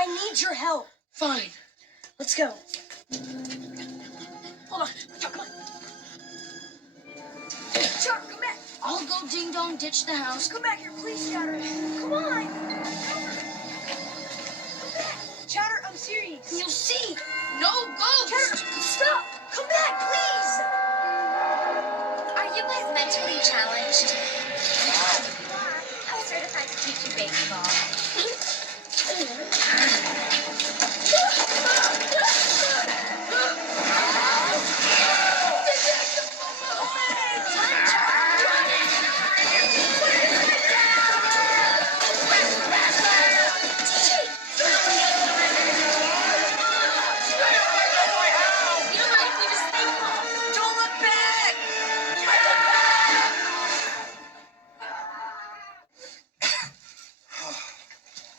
I need your help. Fine. Let's go. Hold on. Come on. Chuck, come back. I'll go ding-dong ditch the house. Come back here, please, Shadow. Come on.